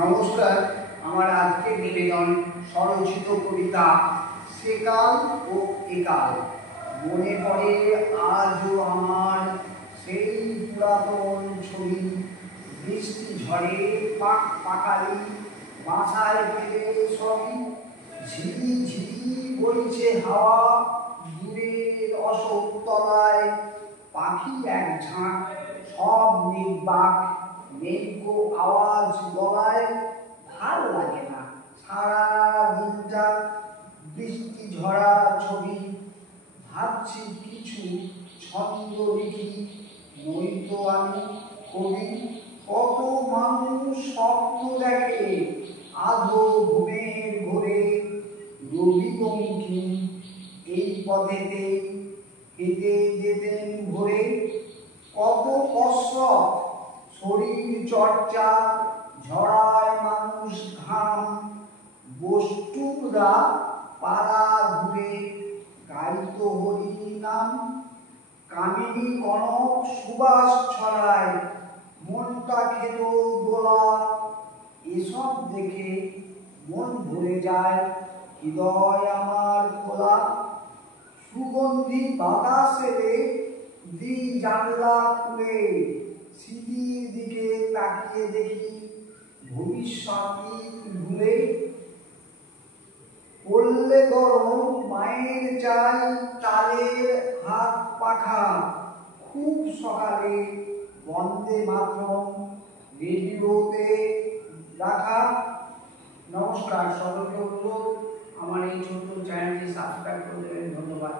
নমস্কার। আমার আজকের নিবেদন স্বরচিত কবিতা সেকাল ও একাল। মনে পড়ে আজও আমার সেই পুরাতন ছবি, বৃষ্টি ঝড়ে পাক পাকালি বাসায় ফেলে সবই। ঝিরি ঝিরি বইছে হাওয়া দূরের অশোক তলায়, পাখি এক ঝাঁক সব নির্বাক, নেইকো আওয়াজ গলায়। ভাল লাগে না সারা দিনটা বৃষ্টি ঝরা ছবি, ভাবছি কিছু ছন্দ লিখি, নয়তো আমি কবি। কত মানুষ স্বপ্ন দেখে আধো ঘুমের ঘোরে, রবি বঙ্কিম এই পথেতে হেঁটে যেতেন ভোরে। কত কসরত শরীর চর্চা, ঝরায় মানুষ ঘাম, বস্তুরা পাড়া ঘুরে গাইত হরি নাম। কামিনী কনক সুবাস ছড়ায়, মনটা খেত দোলা, এসব দেখে মন ভরে যায়, হৃদয় আমার খোলা। সুগন্ধি বাতাসে দি জানলা খুলে, স্মৃতির দিকে তাকিয়ে দেখি ভবিষ্যৎই ভুলে। পড়লে গরম মায়ের চাই তালের হাত পাখা, খুব সকালে বন্দে মাতরম রেডিওতে রাখা। নমস্কার, সকলকে অনুরোধ আমার এই ছোট্ট চ্যানেলটি সাবস্ক্রাইব করে দেবেন। ধন্যবাদ।